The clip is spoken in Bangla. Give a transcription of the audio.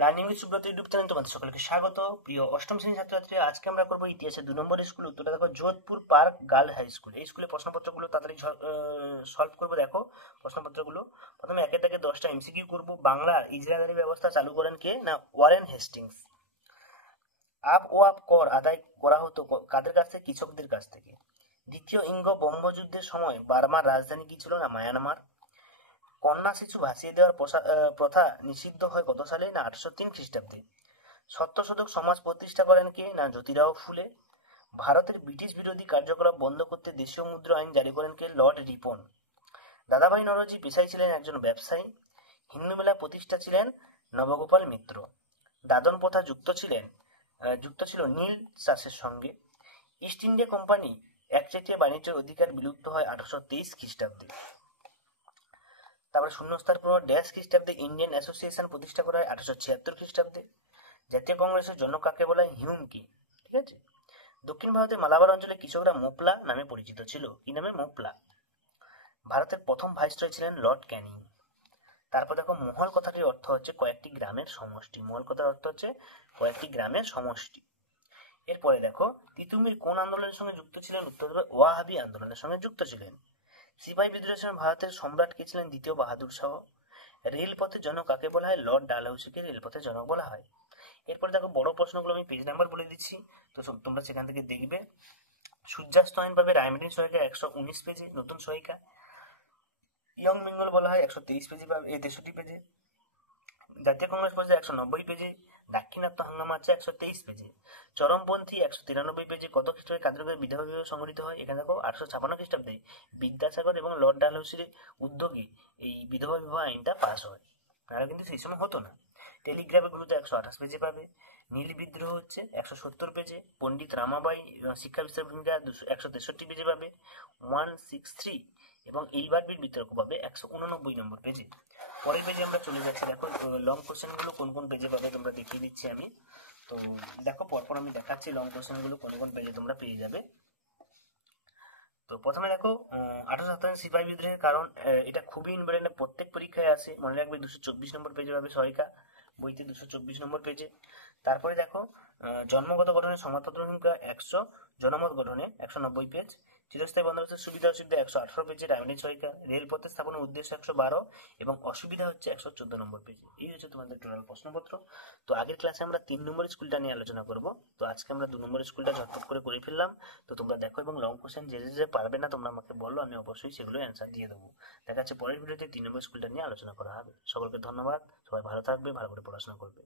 Learning with Subrata YouTube channel তোমাদের সকলকে স্বাগত। প্রিয় অষ্টম শ্রেণীর ছাত্রছাত্রী, আজকে আমরা করবো ইতিহাসের 2 নম্বরের স্কুল উত্তরটা। দেখো, Jodhpur park girl high school, এই স্কুলের প্রশ্নপত্রগুলো তাড়াতাড়ি সলভ করবো। দেখো প্রশ্নপত্রগুলো, প্রথমে একের দাগে 10টা এমসিকিউ করবো। বাংলার ইজরাদারি ব্যবস্থা চালু করেন কে? না, ওয়ারেন হেস্টিংস। আপ ও আপ কর আদায় করা হতো কাদের কাছ থেকে? কৃষকদের কাছ থেকে। দ্বিতীয় ইঙ্গ ব্রহ্মযুদ্ধের সময় বার্মার রাজধানী কি ছিল? না, মায়ানমার। কন্যা শিশু ভাসিয়ে দেওয়ার প্রথা নিষিদ্ধ হয় কত সালে? না, 1803 খ্রিস্টাব্দে। সত্যশোধক সমাজ প্রতিষ্ঠা করেন কে? না, জ্যোতিরাও ফুলে। ভারতের ব্রিটিশ বিরোধী কার্যকলাপ বন্ধ করতে দেশীয় মুদ্রা আইন জারি করেন কে? লর্ড রিপন। দাদাভাই নওরোজি পেশায় ছিলেন একজন ব্যবসায়ী। হিন্দু মেলা প্রতিষ্ঠা ছিলেন নবগোপাল মিত্র। দাদন প্রথা যুক্ত ছিল নীল চাষের সঙ্গে। ইস্ট ইন্ডিয়া কোম্পানি একচেটিয়া বাণিজ্যের অধিকার বিলুপ্ত হয় 1823 খ্রিস্টাব্দে। তারপরে শূন্যস্থান পূরণ। ড্যাশ খ্রিস্টাব্দে ইন্ডিয়ান অ্যাসোসিয়েশন প্রতিষ্ঠা করা হয় 1876 খ্রিস্টাব্দে। জাতীয় কংগ্রেসের জনক কাকে বলা হয়? হিউমকে। ঠিক আছে। দক্ষিণ ভারতের মালাবার অঞ্চলে কৃষকরা মোপলা নামে পরিচিত ছিল। কি নামে? মোপলা। ভারতের প্রথম ভাইসরয় ছিলেন লর্ড ক্যানিং। তারপর দেখো, মহল কথাটির অর্থ হচ্ছে কয়েকটি গ্রামের সমষ্টি। মহল কথার অর্থ হচ্ছে কয়েকটি গ্রামের সমষ্টি। এরপরে দেখো, তিতুমির কোন আন্দোলনের সঙ্গে যুক্ত ছিলেন? উত্তর দেবে ওয়াহাবি আন্দোলনের সঙ্গে যুক্ত ছিলেন। সিপাহী বিদ্রোহের সময় ভারতের সম্রাট কে ছিলেন? দ্বিতীয় বাহাদুর শাহ। রেলপথের জনক কাকে বলা হয়? লর্ড ডালহৌসিকে রেলপথের জনক বলা হয়। এরপর দেখো, বড় প্রশ্নগুলো আমি পেজ নাম্বার বলে দিচ্ছি, তো তোমরা সেখান থেকে দেখবে। সূর্যাস্ত আইন পাবে রায়মার্টিন সহায়িকা 119 পেজে, নতুন সহায়িকা। ইয়ং বেঙ্গল বলা হয় 123 পেজে পাবে, 63 পেজে। জাতীয় কংগ্রেস পড়েছে 190 পেজে। দাক্ষিণাত্য হাঙ্গামা আছে 123 পেজে। চরমপন্থী 193 পেজে। কত খ্রিস্টাব্দে কার্যকরী বিধবা বিবাহ সংগঠিত হয়? এখানে দেখো 856 খ্রিস্টাব্দে বিদ্যাসাগর এবং লর্ড ডালহৌসির উদ্যোগে এই বিধবা বিবাহ আইনটা পাস হয়, তারা কিন্তু সেই সময় হতো না। টেলিগ্রাফের গুরুত্ব 128 পেজে পাবে। নীল বিদ্রোহ হচ্ছে 170 পেজে। পণ্ডিত রামাবাই শিক্ষা বিস্তার ভূমিকা 163 পেজে পাবে 163। এবং এইবারবির বিতর্ক পাবে 189 নম্বর পেজে। পরের পেজে আমরা চলে যাচ্ছি। দেখো লং কোশ্চেন গুলো কোন কোন পেজে পাবে তোমরা দেখিয়ে দিচ্ছি আমি। তো দেখো, পরপর আমি দেখাচ্ছি লং কোশ্চেন গুলো কোন কোন পেজে তোমরা পেয়ে যাবে। তো প্রথমে দেখো, 1857 সিপাহী বিদ্রোহের কারণ, এটা খুবই ইম্পর্টেন্ট, প্রত্যেক পরীক্ষায় আসে, মনে রাখবে। 224 নম্বর পেজে পাবে সহায়িকা বইতে, 224 নম্বর পেজে। তারপরে দেখো, জন্মগত গঠনে সংবাদপত্র সংখ্যা 100, জনমত গঠনে 190 পেজ। চিরস্থায়ী বন্দোবস্তের সুবিধা অসুবিধা 118 পেজে রায়মার্টিন সহায়িকা। রেলপথের স্থাপনের উদ্দেশ্য 112 এবং অসুবিধা হচ্ছে 114 নম্বর পেজে। এই হচ্ছে তোমাদের টোটাল প্রশ্নপত্র। তো আগের ক্লাসে আমরা 3 নম্বরের স্কুলটা নিয়ে আলোচনা করব, তো আজকে আমরা 2 নম্বরের স্কুলটা ঝটপট করে ফেললাম। তো তোমরা দেখো এবং লং কোশ্চেন যে পারবে না তোমরা আমাকে বলো, আমি অবশ্যই সেগুলো অ্যান্সার দিয়ে দেবো। দেখা যাচ্ছে পরের ভিডিওতে 3 নম্বর স্কুলটা নিয়ে আলোচনা করা হবে। সকলকে ধন্যবাদ, সবাই ভালো থাকবে, ভালো করে পড়াশোনা করবে।